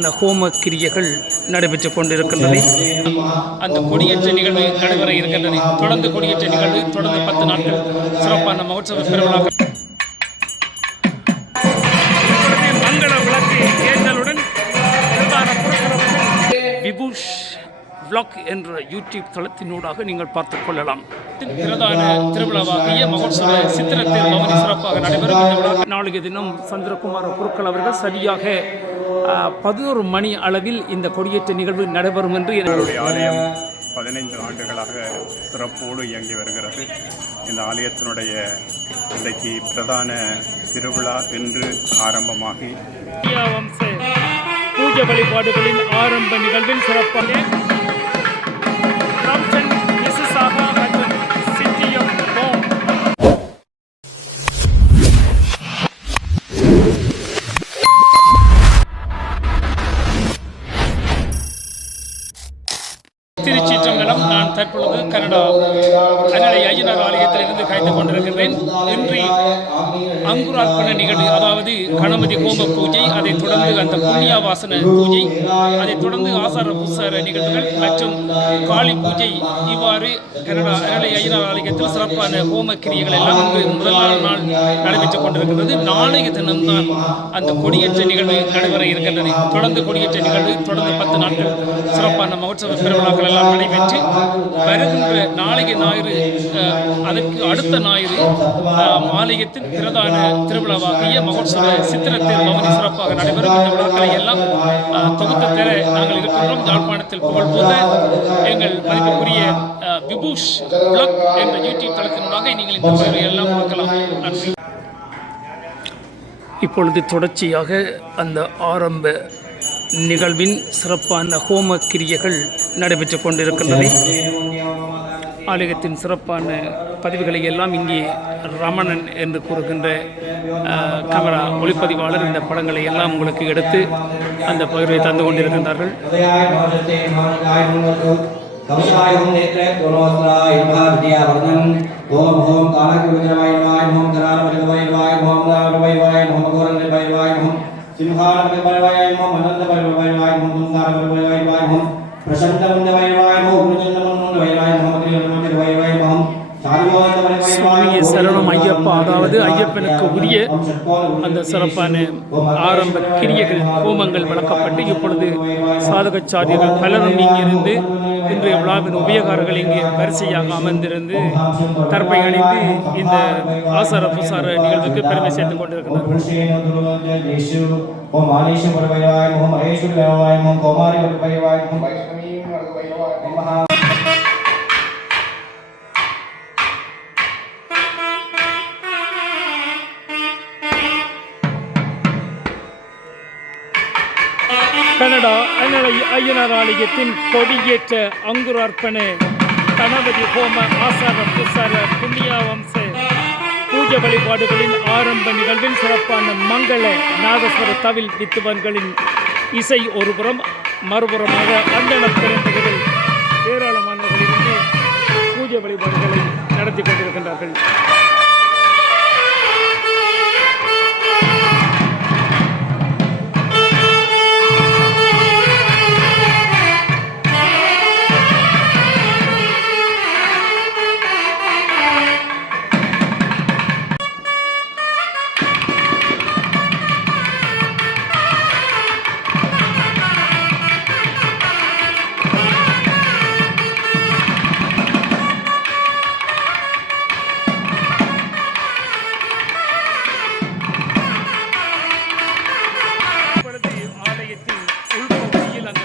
அந்த ஹோம கிரியைகள் நடைபெற்றுக் கொண்டிருக்கின்றது. அந்த கொடியேற்ற நிகழ்வு நடைபெற இருக்கின்றது. தொடர்ந்து கொடியேற்ற நிகழ்வு தொடர்ந்து 10 நாட்கள் சிறப்பான மகோற்சவ பெருவிழாக்கள் மங்கள விளக்கு ஏற்றலுடன் விபூஷ் vlog என்ற யூடியூப் தளத்தினூடாக நீங்கள் பார்த்துக் கொள்ளலாம். பிரதான திருவிழாவாகிய மகோற்சவ சித்திரத்தேர் பவனி சிறப்பாக நடைபெறும். இந்த விழா நாளைய தினம் சந்திரகுமார குருக்கள் அவர்கள் சரியாக 11 மணி அளவில் இந்த கொடியேற்ற நிகழ்வு நடைபெறும் என்று என்னுடைய ஆலயம் 15 ஆண்டுகளாக சிறப்போடு இயங்கி வருகிறது. இந்த ஆலயத்தினுடைய இன்றைக்கு பிரதான திருவிழா இன்று ஆரம்பமாகி பூஜை வழிபாடுகளின் ஆரம்ப நிகழ்வில் சிறப்பாக திருச்சிற்றம்பலம். நான் தற்பொழுது கனடா அனலை ஐயனார் ஆலயத்திலிருந்து காய்ந்து கொண்டிருக்கின்றேன். இன்று அங்குரார்ப்பண நிகழ்வு, அதாவது கணபதி ஹோம பூஜை, அதைத் தொடர்ந்து அந்த புண்ணியாவாசன பூஜை, அதைத் தொடர்ந்து ஆசார புசார நிகழ்வுகள் மற்றும் காளி பூஜை, இவ்வாறு கனடா அனலை ஐயனார் ஆலயத்தில் சிறப்பான ஹோம கிரியைகள் எல்லாம் இன்று முதல் நாள் நடைபெற்றுக் கொண்டிருக்கிறது. நாளைய தினம்தான் அந்த கொடியேற்ற நிகழ்வு நடைபெற இருக்கின்றன. தொடர்ந்து கொடியேற்ற நிகழ்வு தொடர்ந்து 10 நாட்கள் சிறப்பான மகோற்சவ பெருவிழாக்கள் எல்லாம் நடைபெற்று வருகின்ற நாளைய ஞாயிறு, அதற்கு அடுத்த ஞாயிறு ஆலயத்தின் பிரதான திருவிழாவாகிய மகோற்சவ சித்திரத்தேர் பவனி சிறப்பாக நடைபெறும். இந்த விழாக்களை எல்லாம் தொகுத்து தர நாங்கள் இருக்கின்றோம். யாழ்ப்பாணத்தில் புகழ்பூத்த எங்கள் மதிப்புக்குரிய விபூஷ் vlog என்ற யூடியூப் தளத்தினூடாக நீங்கள் இந்த பகுதியை எல்லாம் பார்க்கலாம். நன்றி. இப்பொழுது தொடர்ச்சியாக அந்த ஆரம்ப நிகழ்வின் சிறப்பான ஹோம கிரியைகள் நடைபெற்றுக் கொண்டிருக்கின்றன. ஆலயத்தின் சிறப்பான பதிவுகளை எல்லாம் இங்கே ரமணன் என்று கூறுகின்ற கேமரா ஒளிப்பதிவாளர் இந்த படங்களை எல்லாம் உங்களுக்கு எடுத்து அந்த பகிர்வை தந்து கொண்டிருக்கின்றார்கள். சுவாமியே சரணம் ஐயப்பா. அதாவது ஐயப்பனுக்கு உரிய அந்த சிறப்பான ஆரம்ப கிரியைகள் ஹோமங்கள் வளர்க்கப்பட்டு இப்பொழுது சாதகச்சாரியர்கள் பலரும் இங்கிருந்து இன்றைய விழாவின் உபயோகர்கள் இங்கே வரிசையாக அமர்ந்திருந்து தற்பை அணிந்து இந்த ஆசார புசார நிகழ்வுக்கு பெருமை சேர்த்துக் கொண்டிருக்கிறார்கள். கனடா அனலை ஐயனார் ஆலயத்தின் கொடியேற்ற அங்குரார்ப்பண கணபதி ஹோம ஆசார புசார புண்ணியாவம்ச பூஜை வழிபாடுகளின் ஆரம்ப நிகழ்வில் சிறப்பான மங்கள நாதஸ்வர தவில் வித்துவன்களின் இசை ஒருபுறம், மறுபுறமாக அந்தன பிறந்தவர்கள் ஏராளமானவர்களிருந்து பூஜை வழிபாடுகளை நடத்தி கொண்டிருக்கின்றார்கள்.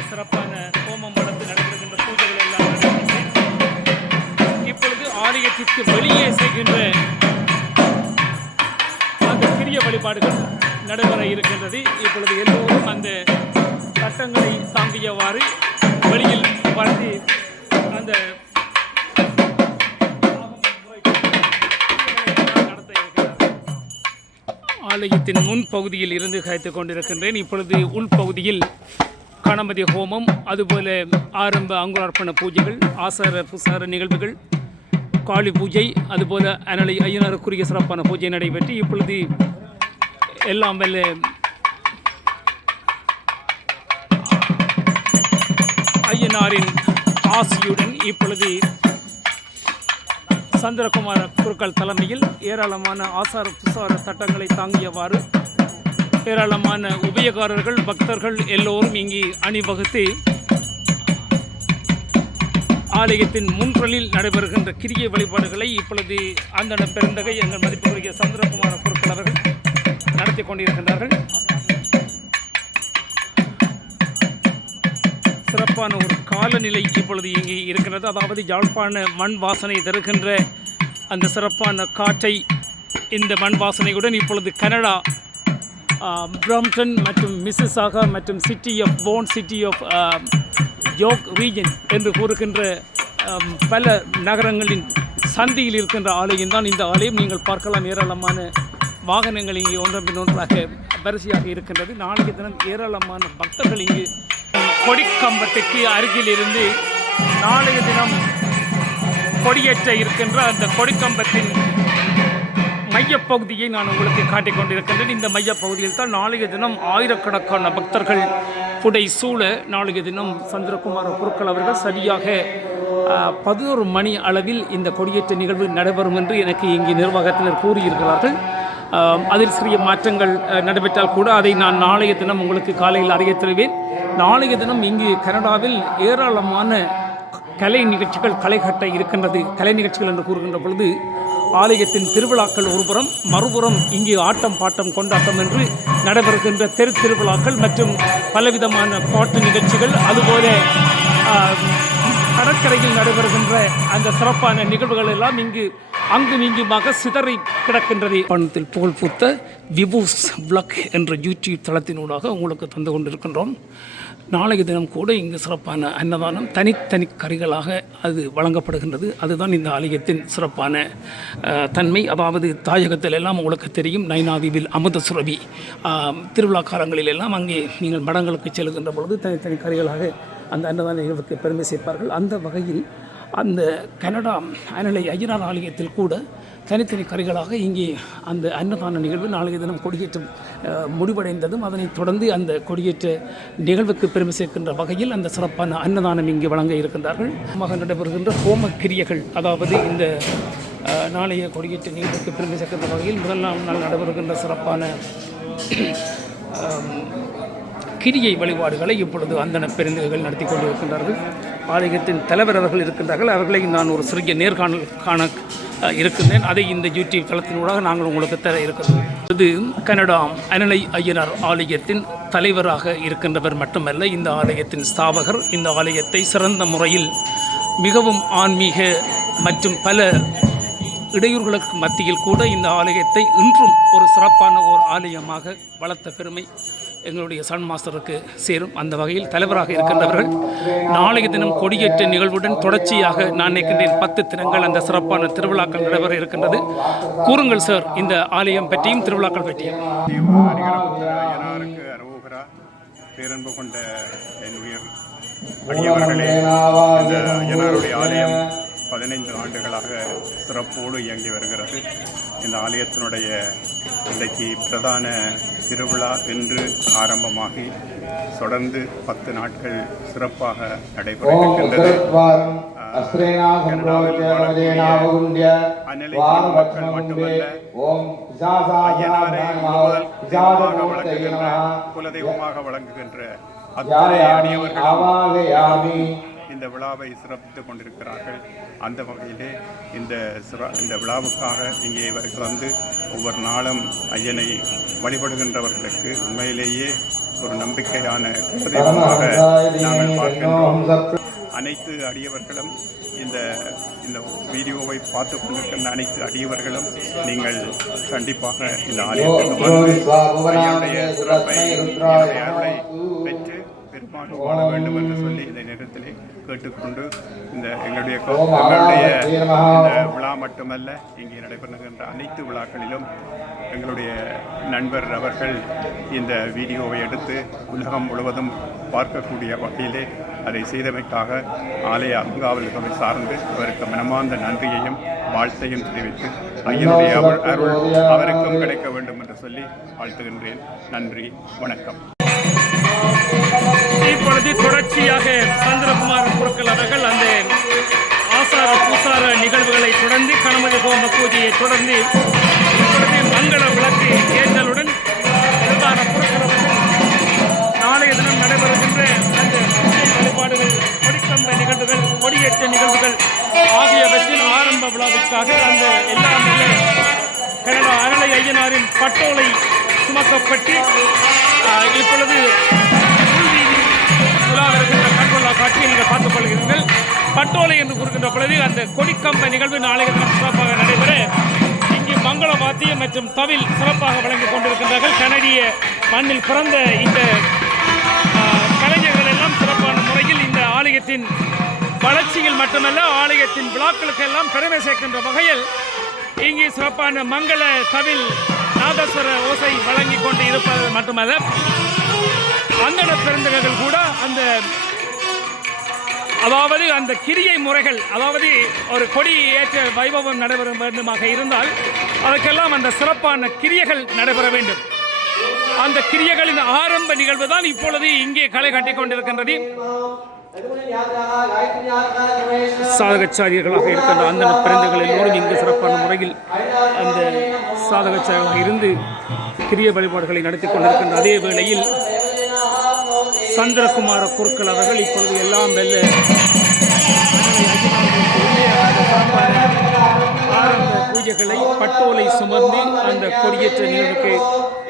சிறப்பான ஹோமம் வளர்த்து நடைபெறுகின்ற பூஜைகள் எல்லாம் இப்பொழுது ஆலயத்திற்கு வெளியே செய்கின்ற அந்த கிரிய வழிபாடுகள் நடைபெற இருக்கின்றது. இப்பொழுது எல்லோரும் அந்த சட்டங்களை தாங்கியவாறு வெளியில் வந்து அந்த நடத்த இருக்கிறார்கள். ஆலயத்தின் முன்பகுதியில் இருந்து காய்த்துக் கொண்டிருக்கின்றேன். இப்பொழுது உள்பகுதியில் கணபதி ஹோமம், அதுபோல ஆரம்ப அங்குரார்ப்பண பூஜைகள், ஆசார புசார நிகழ்வுகள், காளி பூஜை, அதுபோல அனலை ஐயனாருக்குரிய சிறப்பான பூஜை நடைபெற்று இப்பொழுது எல்லாம் வல்ல ஐயனாரின் ஆசியுடன் இப்பொழுது சந்திரகுமார குருக்கள் தலைமையில் ஏராளமான ஆசார புசார சட்டங்களை தாங்கியவாறு ஏராளமான உபயகாரர்கள் பக்தர்கள் எல்லோரும் இங்கு அணிவகுத்து ஆலயத்தின் முன்றலில் நடைபெறுகின்ற கிரிய வழிபாடுகளை இப்பொழுது அந்தன பெருந்தகை எங்கள் மதிப்புக்குரிய சந்திரகுமார குருக்கள் அவர்கள் நடத்தி கொண்டிருக்கின்றார்கள். சிறப்பான ஒரு காலநிலை இப்பொழுது இங்கே இருக்கின்றது. அதாவது யாழ்ப்பாண மண் வாசனை தருகின்ற அந்த சிறப்பான காற்றை இந்த மண் வாசனையுடன் இப்பொழுது கனடா பிரம்டன் மற்றும் மிசிசாகா மற்றும் city of Vaughan city of York region என்று கூறுகின்ற பல நகரங்களின் சந்தியில் இருக்கின்ற ஆலயம் தான் இந்த ஆலயம். நீங்கள் பார்க்கலாம், ஏராளமான வாகனங்கள் இங்கே ஒன்றன் பின் ஒன்றாக வரிசையாக இருக்கின்றது. நாளைய தினம் ஏராளமான பக்தர்கள் இங்கு கொடிக்கம்பத்துக்கு அருகில் இருந்து நாளைய தினம் கொடியேற்ற இருக்கின்ற அந்த கொடிக்கம்பத்தின் மையப்பகுதியை நான் உங்களுக்கு காட்டிக் கொண்டிருக்கின்றேன். இந்த மையப்பகுதியில் தான் நாளைய தினம் ஆயிரக்கணக்கான பக்தர்கள் புடை சூழ நாளைய தினம் சந்திரகுமார குருக்கள் அவர்கள் சரியாக 11 மணி அளவில் இந்த கொடியேற்ற நிகழ்வு நடைபெறும் என்று எனக்கு இங்கே நிர்வாகத்தினர் கூறியிருக்கிறார்கள். அதில் சிறிய மாற்றங்கள் நடைபெற்றால் கூட அதை நான் நாளைய தினம் உங்களுக்கு காலையில் அறிய தருவேன். நாளைய தினம் இங்கு கனடாவில் ஏராளமான கலை நிகழ்ச்சிகள் களை கட்ட இருக்கின்றது. கலை நிகழ்ச்சிகள் என்று கூறுகின்ற பொழுது ஆலயத்தின் திருவிழாக்கள் ஒருபுறம், மறுபுறம் இங்கு ஆட்டம் பாட்டம் கொண்டாட்டம் என்று நடைபெறுகின்ற தெரு திருவிழாக்கள் மற்றும் பலவிதமான பாட்டு நிகழ்ச்சிகள், அதுபோல கடற்கரையில் நடைபெறுகின்ற அந்த சிறப்பான நிகழ்வுகள் எல்லாம் இங்கு அங்கு இங்குமாக சிதறி கிடக்கின்றது. பணத்தில் புகழ் பூத்த விபூஸ் விளாக் என்ற யூடியூப் தளத்தினூடாக உங்களுக்கு தந்து கொண்டிருக்கின்றோம். நாளைய தினம் கூட இங்கு சிறப்பான அன்னதானம் தனித்தனி கறிகளாக அது வழங்கப்படுகின்றது. அதுதான் இந்த ஆலயத்தின் சிறப்பான தன்மை. அதாவது தாயகத்தில் எல்லாம் உங்களுக்கு தெரியும், நைனாதீவில் அமுத சுரபி திருவிழா காலங்களில் எல்லாம் அங்கே நீங்கள் மடங்களுக்கு செல்கின்ற பொழுது தனித்தனி கறிகளாக அந்த அன்னதான நிகழ்வுக்கு பெருமை சேர்ப்பார்கள். அந்த வகையில் அந்த கனடா அனலை ஐயனார் ஆலயத்தில் கூட தனித்தனி கறிகளாக இங்கே அந்த அன்னதான நிகழ்வு நாளைய தினம் கொடியேற்றம் முடிவடைந்ததும் அதனைத் தொடர்ந்து அந்த கொடியேற்ற நிகழ்வுக்கு பெருமை சேர்க்கின்ற வகையில் அந்த சிறப்பான அன்னதானம் இங்கே வழங்க இருக்கின்றார்கள். நடைபெறுகின்ற ஹோம கிரியைகள், அதாவது இந்த நாளைய கொடியேற்ற நிகழ்வுக்கு பெருமை சேர்க்கின்ற வகையில் முதல் நாள் நடைபெறுகின்ற சிறப்பான கிரியை வழிபாடுகளை இப்பொழுது அந்தன பெருந்தகைகள் நடத்தி கொண்டிருக்கின்றார்கள். ஆலயத்தின் தலைவர் அவர்கள் இருக்கின்றார்கள். அவர்களை நான் ஒரு சிறிய நேர்காணல் காண இருக்கின்றேன். அதை இந்த யூடியூப் தளத்தினூடாக நாங்கள் உங்களுக்கு தர இருக்கிறோம். இது கனடா அனலை ஐயனார் ஆலயத்தின் தலைவராக இருக்கின்றவர் மட்டுமல்ல, இந்த ஆலயத்தின் ஸ்தாபகர். இந்த ஆலயத்தை சிறந்த முறையில் மிகவும் ஆன்மீக மற்றும் பல இடையூறுகளுக்கு மத்தியில் கூட இந்த ஆலயத்தை இன்றும் ஒரு சிறப்பான ஒரு ஆலயமாக வளர்த்த பெருமை எங்களுடைய சன் மாஸ்டருக்கு சேரும். அந்த வகையில் தலைவராக இருக்கின்றவர்கள் நாளைய தினம் கொடியேற்ற நிகழ்வுடன் தொடர்ச்சியாக நான் நினைக்கின்றேன் 10 தினங்கள் அந்த சிறப்பான திருவிழாக்கள் நடைபெற இருக்கின்றது. கூறுங்கள் சார், இந்த ஆலயம் பற்றியும் திருவிழாக்கள் பற்றியும். பேரன்பு கொண்ட என் உயிர் அடியவர்களே, இந்த ஐயனாருடைய ஆலயம் 15 ஆண்டுகளாக சிறப்போடு இயங்கி வருகிறது. இந்த ஆலயத்தினுடைய இன்றைக்கு பிரதான திருவிழா இன்று ஆரம்பமாகி தொடர்ந்து 10 நாட்கள் சிறப்பாக நடைபெற இருக்கின்றது. அனலை மக்கள் மட்டுமல்ல, ஐயனாரை குலதெய்வமாக வழங்குகின்ற அத்தனை அடியவர்களும் இந்த விழாவை சிறப்பித்துக் கொண்டிருக்கிறார்கள். அந்த வகையிலே இந்த விழாவுக்காக இங்கே வந்து ஒவ்வொரு நாளும் ஐயனை வழிபடுகின்றவர்களுக்கு உண்மையிலேயே ஒரு நம்பிக்கையான குலதெய்வமாக நாங்கள் பார்க்கின்றோம். அனைத்து அடியவர்களும் இந்த வீடியோவை பார்த்து கொண்டிருக்கின்ற அனைத்து அடியவர்களும் நீங்கள் கண்டிப்பாக இந்த ஆலயத்துக்கு வந்து ஐயனுடைய சிறப்பை அருளை பெற்று பெருமாள் வாழ வேண்டும் என்று சொல்லி இந்த நேரத்திலே கேட்டுக்கொண்டு எங்களுடைய இந்த விழா மட்டுமல்ல, இங்கே நடைபெறுகின்ற அனைத்து விழாக்களிலும் எங்களுடைய நண்பர் அவர்கள் இந்த வீடியோவை எடுத்து உலகம் முழுவதும் பார்க்கக்கூடிய வகையிலே அதை செய்தமைக்காக ஆலய அங்காவல் துறை சார்ந்து அவருக்கு மனமார்ந்த நன்றியையும் வாழ்த்தையும் தெரிவித்து ஐயனுடைய அருள் அவருக்கும் கிடைக்க வேண்டும் என்று சொல்லி வாழ்த்துகின்றேன். நன்றி, வணக்கம். இப்பொழுது தொடர்ச்சி தொடர்ச்சியாக சந்திரகுமார் குருக்கள் அவர்கள் அந்த ஆசார பூசார நிகழ்வுகளை தொடர்ந்து கணபதி ஹோம பூஜையை தொடர்ந்து இப்பொழுது மங்கள விளக்கு ஏற்றலுடன் பிரதான குருக்கள் அவர்கள் நாளைய தினம் நடைபெறுகின்ற அந்த பூஜை வழிபாடுகள், கொடிக்கம்ப நிகழ்வுகள், கொடியேற்ற நிகழ்வுகள் ஆகியவற்றின் ஆரம்ப விழாவிற்காக அந்த எல்லாம் கனடா அருளை ஐயனாரின் பட்டோலை சுமக்கப்பட்டு இப்பொழுது உலா வருகின்ற கண்கொள்ளா காட்சியை நீங்கள் பார்த்துக் கொள்கிறீர்கள். பட்டோலை என்று கூறுகின்ற பொழுது அந்த கொடிக்கம்ப நிகழ்வு நாளைய தினம் சிறப்பாக நடைபெற இங்கு மங்கள வாத்தியம் மற்றும் தவில் சிறப்பாக வழங்கிக் கொண்டிருக்கின்றார்கள். கனடிய மண்ணில் பிறந்த இந்த கலைஞர்கள் எல்லாம் சிறப்பான முறையில் இந்த ஆலயத்தின் வளர்ச்சியில் மட்டுமல்ல ஆலயத்தின் விழாக்களுக்கு எல்லாம் பெருமை சேர்க்கின்ற வகையில் இங்கே சிறப்பான மங்கள தவில் நாதஸ்வர ஓசை வழங்கி கொண்டு இருப்பது மட்டுமல்ல, அந்தன பெருந்தகர்கள் கூட அதாவது அந்த கிரியை முறைகள், அதாவது ஒரு கொடி ஏற்ற வைபவம் நடைபெற வேண்டுமாக இருந்தால் அதற்கெல்லாம் அந்த சிறப்பான கிரியைகள் நடைபெற வேண்டும். அந்த கிரியைகளின் ஆரம்ப நிகழ்வு தான் இப்பொழுது இங்கே களை கட்டிக் கொண்டிருக்கின்றது. சாதகச்சாரியர்களாக இருக்கின்ற அந்தன பிறந்தகள் எல்லோரும் இங்கு சிறப்பான முறையில் அந்த சாதகச்சாரியர்களாக இருந்து கிரிய வழிபாடுகளை நடத்தி கொண்டிருக்கின்ற அதே வேளையில் சந்திரகுமார குருக்கள் அவர்கள் இப்பொழுது எல்லாம் வெல்ல ஆரம்ப பூஜைகளை பட்டோலை சுமந்து அந்த கொடியேற்ற நிகழ்வுக்கு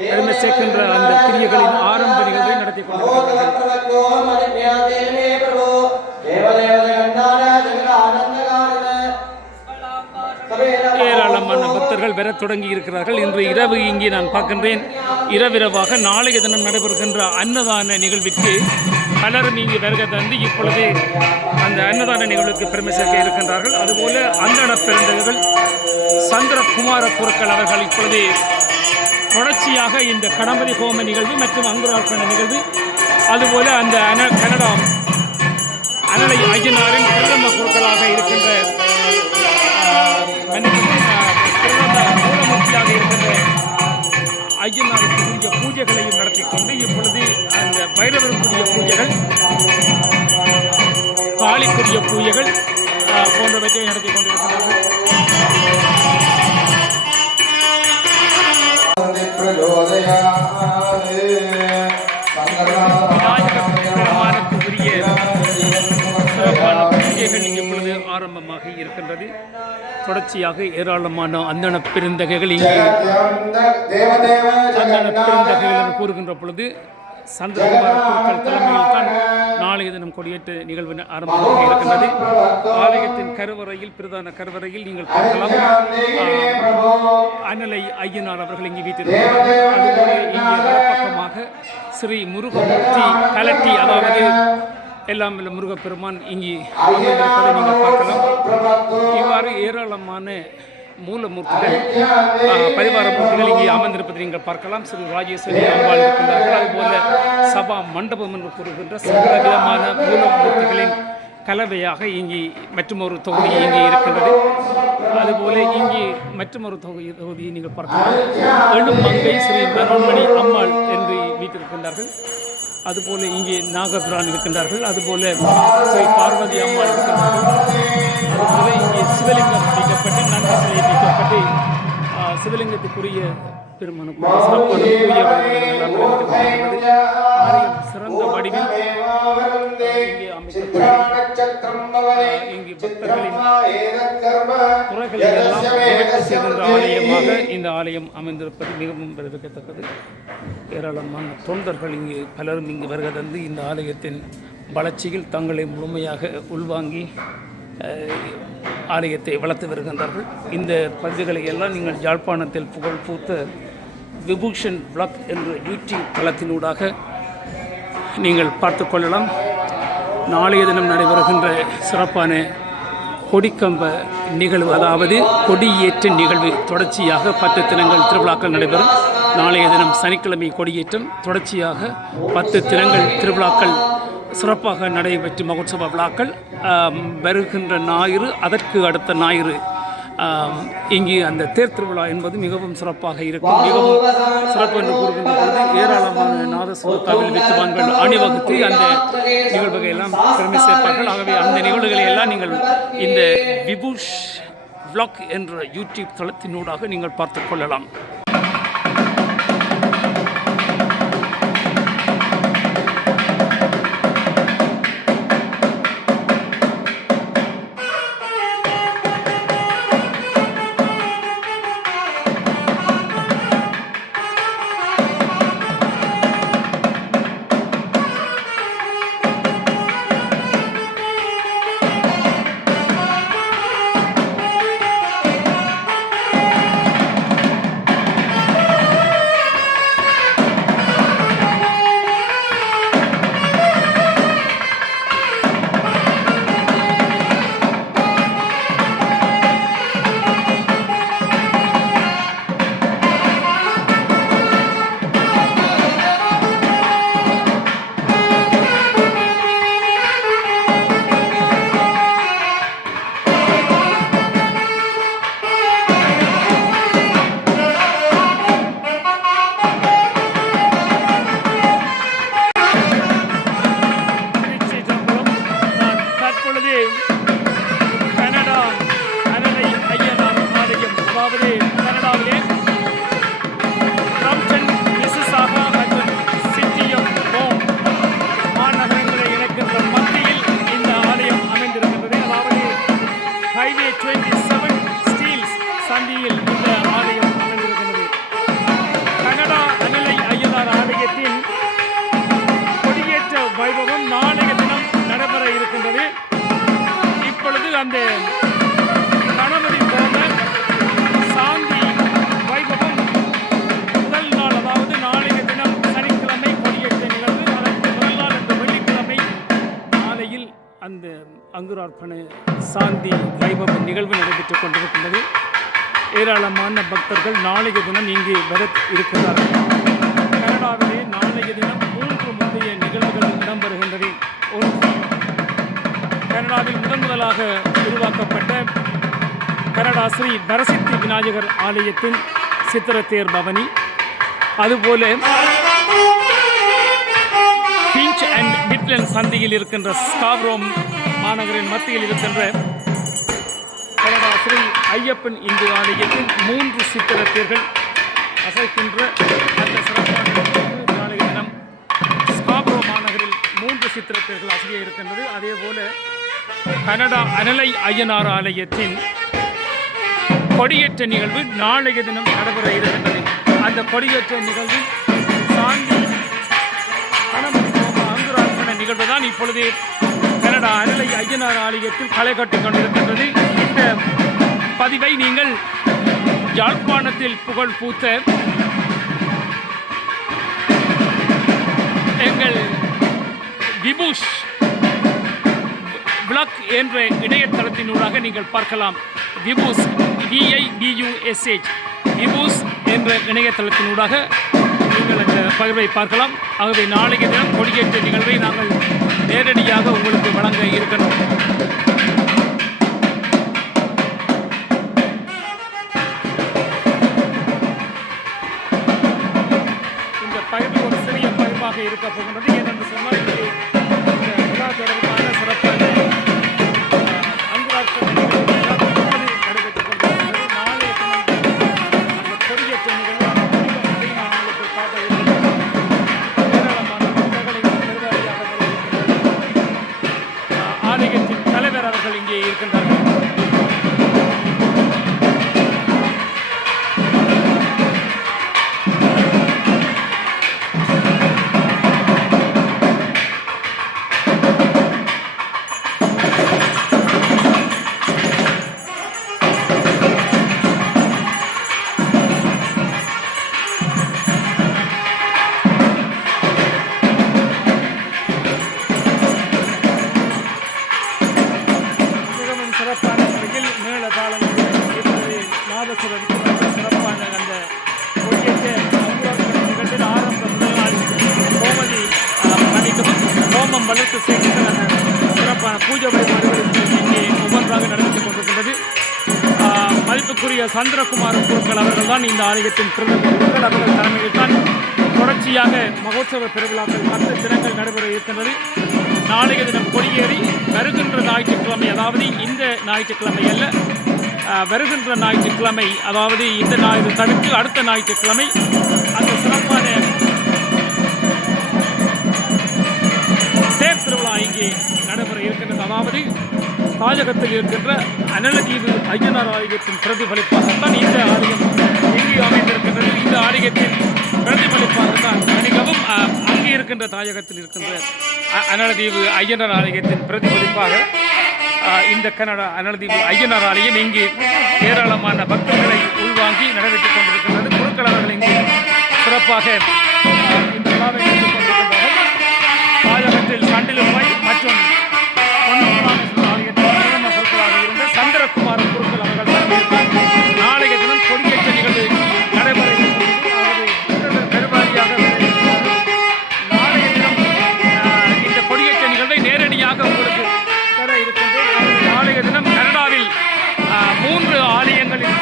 பெருமை சேர்க்கின்ற அந்த கிரியைகளின் ஆரம்ப நிகழ்வை நடத்தி கொண்டிருக்கிறார்கள். ஏராளமான பக்தர்கள் பெற தொடங்கி இருக்கிறார்கள். இன்று இரவு இங்கே நான் பார்க்கின்றேன், இரவிரவாக நாளைய தினம் நடைபெறுகின்ற அன்னதான நிகழ்விற்கு பலரும் இங்கு வருகை தந்து இப்பொழுது அந்த அன்னதான நிகழ்வுக்கு பெருமை சேர்க்க இருக்கின்றார்கள். அதுபோல அந்தன பிறந்தவர்கள் சந்திரகுமார குருக்கள் அவர்கள் இப்பொழுது தொடர்ச்சியாக இந்த கணபதி ஹோம நிகழ்வு மற்றும் அங்குரார்ப்பண நிகழ்வு, அதுபோல அந்த கனடா அனலை ஐயனாரின் பிரதம குருக்களாக இருக்கின்ற மூலமூர்த்தியாக இருக்கின்ற ஐயனாருக்குரிய பூஜைகளையும் நடத்தி கொண்டு இப்பொழுது அந்த பைரவருக்குரிய பூஜைகள், காளிக்குரிய பூஜைகள் போன்றவற்றை நடத்தி கொண்டிருக்கிறார்கள். பெருமானுக்குரிய சிறப்பான பூஜைகள் இப்பொழுது ஆரம்பமாக இருக்கின்றது. தொடர்ச்சியாக ஏராளமான அந்தன பெருந்தகைகள் இங்கே அந்தன பெருந்தகைகள் என்று கூறுகின்ற பொழுது சந்திரகுமார குருக்கள் தலைமையில் தான் நாளைய தினம் கொடியேற்ற நிகழ்வு ஆரம்பமாக இருக்கின்றது. ஆலயத்தின் கருவறையில், பிரதான கருவறையில் நீங்கள் பார்க்கலாம் அனலை ஐயனார் அவர்கள் இங்கே வீட்டிருக்கிறார்கள். அதுபோல இங்கே வலப்பக்கமாக ஸ்ரீ முருகமூர்த்தி கலட்டி, அதாவது எல்லாம் முருகப்பெருமான் இங்கே அமர்ந்திருப்பதை நீங்கள் பார்க்கலாம். இவ்வாறு ஏராளமான மூலமூர்த்திகள், பரிவார மூர்த்திகள் இங்கே அமர்ந்திருப்பதை நீங்கள் பார்க்கலாம். ஸ்ரீ ராஜேஸ்வரி அம்பாள் இருக்கின்றார்கள். அதுபோல சபா மண்டபம் என்று கூறுகின்ற சகல விதமான மூலமூர்த்திகளின் கலவையாக இங்கே மற்றொரு தொகுதி இங்கே இருக்கின்றது. அதுபோல இங்கே மற்றொரு தொகுதியை நீங்கள் பார்க்கலாம். எழும் மங்கை ஸ்ரீ மனோன்மணி அம்மாள் என்று வீட்டிருக்கின்றார்கள். அதுபோல இங்கே நாகபிரான் இருக்கின்றார்கள். அதுபோல ஸ்ரீ பார்வதி அம்மாள் இருக்கின்றார்கள். அதுபோல இங்கே சிவலிங்கம் வைக்கப்பட்டு, நன்மை சிலை வைக்கப்பட்டு சிவலிங்கத்துக்குரிய பெருமானுக்குரிய சிறப்பான பூஜை வழிபாடுகள் ஆலயம் சிறந்த வடிவில் இங்கே அமைக்கப்பட்டு இங்கு பக்தர்களின் குறைகளை எல்லாம் நிவர்த்தி செய்கின்ற ஆலயமாக இந்த ஆலயம் அமைந்திருப்பது மிகவும் வரவேற்கத்தக்கது. ஏராளமான தொண்டர்கள் இங்கு பலரும் இங்கு வருகை தந்து இந்த ஆலயத்தின் வளர்ச்சியில் தங்களை முழுமையாக உள்வாங்கி ஆலயத்தை வளர்த்து வருகின்றார்கள். இந்த பதிவுகளை எல்லாம் நீங்கள் யாழ்ப்பாணத்தில் புகழ் பூத்த விபூஷன் விளாக் என்ற யூடியூப் தளத்தினூடாக நீங்கள் பார்த்து கொள்ளலாம். நாளைய தினம் நடைபெறுகின்ற சிறப்பான கொடிக்கம்ப நிகழ்வு, அதாவது கொடியேற்ற நிகழ்வு தொடர்ச்சியாக 10 தினங்கள் திருவிழாக்கள் நடைபெறும். நாளைய தினம் சனிக்கிழமை கொடியேற்றம், தொடர்ச்சியாக 10 தினங்கள் திருவிழாக்கள் சிறப்பாக நடைபெற்று மகோத்சவ விழாக்கள் வருகின்ற ஞாயிறு, அதற்கு அடுத்த ஞாயிறு இங்கு அந்த தேர் திருவிழா என்பது மிகவும் சிறப்பாக இருக்கும். மிகவும் சிறப்பு என்று கூறுகின்ற பொழுது ஏராளமான நாதஸ்வர தவில் வித்துவான்கள் அணிவகுத்து அந்த நிகழ்வுகளை எல்லாம் பெருமை சேர்ப்பார்கள். ஆகவே அந்த நிகழ்வுகளை எல்லாம் நீங்கள் இந்த விபூஷ் vlog என்ற யூடியூப் தளத்தினூடாக நீங்கள் பார்த்துக் கொள்ளலாம். கனடா அனலை ஐயனார் ஆலயம், அதாவது கனடாவிலே பிராம்ப்டன், மிசிசாகா மற்றும் சிட்டி ஆஃப் ரோம் மாநகரங்களை இணைக்கின்ற மத்தியில் இந்த ஆலயம் அமைந்திருக்கின்றது. அதாவது ஹைவே 27 ஸ்டீல்ஸ் சந்தியில் இந்த ஆலயம் அமைந்திருக்கின்றது. கனடா அனலை ஐயனார் ஆலயத்தின் கொடியேற்ற வைபவம் நாளைய தினம் நடைபெற இருக்கின்றது. இப்பொழுது அந்த கணபதி போன சாந்தி வைபவம் முதல் நாள், அதாவது நாளைய தினம் சனிக்கிழமை கொடியேற்ற நிகழ்வு. அதற்கு முதல் நாள் என்ற வெள்ளிக்கிழமை மாலையில் அந்த அங்குரார்ப்பண சாந்தி வைபவ நிகழ்வு நடைபெற்றுக் கொண்டிருக்கின்றது. ஏராளமான பக்தர்கள் நாளைய தினம் இங்கு வர இருக்கிறார்கள். கனடாவிலே நாளைய தினம் 3 முக்கிய நிகழ்வுகள் இடம்பெறுகின்றது. கனடாவில் முதலாக உருவாக்கப்பட்ட கனடா ஸ்ரீ வரசித்தி விநாயகர் ஆலயத்தின் சித்திரத்தேர் பவனி, அதுபோல பிஞ்ச் அண்ட் மிட்லண்ட் சந்தியில் இருக்கின்ற ஸ்காப்ரோம் மாநகரின் மத்தியில் இருக்கின்ற கனடா ஸ்ரீ ஐயப்பன் இந்து ஆலயத்தின் 3 சித்திரத்தேர்கள் அசைக்கின்ற அந்த சிறப்பான நாளைய தினம் ஸ்காப்ரோம் மாநகரில் 3 சித்திரத்தேர்கள் அசைய இருக்கின்றது. அதே போல கனடா அனலை ஐயனார் ஆலயத்தின் கொடியேற்ற நிகழ்வு நாளைய தினம் நடைபெற இருக்கின்றது. அந்த கொடியேற்ற நிகழ்வு சாந்தி அங்குரார்ப்பண நிகழ்வு தான் இப்பொழுது கனடா அனலை ஐயனார் ஆலயத்தில் களை கட்டிக் கொண்டிருக்கின்றது. இந்த பதிவை நீங்கள் யாழ்ப்பாணத்தில் புகழ் பூத்த எங்கள் விபூஷ் vlog என்ற இணையதளத்தினூடாக நீங்கள் பார்க்கலாம். விபூஸ் VIBUSH விபூஸ் என்ற இணையதளத்தினூடாக நீங்கள் அந்த பகிர்வை பார்க்கலாம். ஆகவே நாளைய தினம் கொடியேற்ற நிகழ்வை நாங்கள் நேரடியாக உங்களுக்கு வழங்க இருக்கணும். இந்த பகிர்வு ஒரு சிறிய பகிர்வாக இருக்க போகின்றது. ஏனென்று சொன்னால் இந்த விழா தொடர்பான சிறப்பான அங்குரார்ப்பண நிகழ்வு நடைபெற்றுக் கொண்டிருக்கிறது. நாளைய தினம் அந்த கொடியேற்ற நிகழ்வு நான் உங்களுக்கு காட்ட இருக்கிறேன். ஏராளமான மக்கள்களை பெருவாரியாக ஆலயத்தின் தலைவர் அவர்கள் இங்கே இருக்கின்றார்கள். சிறப்பான முறையில் மேல தாளங்கள் சிறப்பான அந்த கொடியேற்ற அங்குரார்ப்பண நிகழ்வில் ஆரம்ப முதல் நாள் கோமதி ஹோமம் வளர்த்து சேர்க்கின்ற சிறப்பான பூஜை வழிபாடுகள் இங்கே ஒவ்வொன்றாக நடந்து கொண்டிருக்கின்றது. சந்திரகுமார் குருக்கள் அவர்கள் தான் இந்த ஆலயத்தின் பிரதிநிதிகள். அவர்கள் தலைமையில் தான் தொடர்ச்சியாக மகோத்சவ பெருவிழாக்கள் 10 தினங்கள் நடைபெற இருக்கின்றது. நாளைய தினம் கொடியேறி வருகின்ற ஞாயிற்றுக்கிழமை, அதாவது இந்த ஞாயிற்றுக்கிழமை அல்ல, வருகின்ற ஞாயிற்றுக்கிழமை, அதாவது இந்த ஞாயிறு தவிர்த்து அடுத்த ஞாயிற்றுக்கிழமை அந்த சிறப்பான தேர் திருவிழா இங்கே நடைபெற இருக்கின்றது. அதாவது தாயகத்தில் இருக்கின்ற அனலதீவு ஐயனார் ஆலயத்தின் பிரதிபலிப்பாகத்தான் இந்த ஆலயம் இங்கு அமைந்திருக்கின்றது. இந்த ஆலயத்தின் பிரதிபலிப்பாகத்தான் மிகவும் அங்கே இருக்கின்ற தாயகத்தில் இருக்கின்ற அனலதீவு ஐயனார் ஆலயத்தின் பிரதிபலிப்பாக இந்த கனடா அனலதீவு ஐயனார் ஆலயம் இங்கு ஏராளமான பக்தர்களை உள்வாங்கி நடைபெற்றுக் கொண்டிருக்கின்றது. குருக்கள் அவர்கள் இங்கு சிறப்பாக இந்த விழாவை நடத்திக் கொண்டிருக்கின்றார்கள். தாயகத்தில் சண்டிலுமாய் மற்றும் ஆலயத்தின் பொருட்களாக இருந்த சந்திரகுமார் குருக்கள் அவர்கள் நாளைய தினம் கொடியேற்ற நிகழ்வு நடைபெற பெருவாரியாக நாளைய தினம் இந்த கொடியேற்ற நிகழ்வை நேரடியாக உங்களுக்கு தர இருக்கின்றது. நாளைய தினம் கனடாவில் 3 ஆலயங்களில்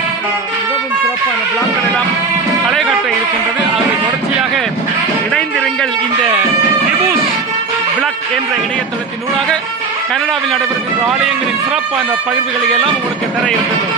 மிகவும் சிறப்பான விழாக்கள் எல்லாம் களை கட்ட இருக்கின்றது. அதை தொடர்ச்சியாக இணைந்திருங்கள். இந்த நிபூஸ் பிளாக் என்ற இணையதளத்தினூடாக கனடாவில் நடைபெறுகின்ற ஆலயங்களின் சிறப்பான பகிர்வுகளை எல்லாம் உங்களுக்கு தர இருக்கின்றது.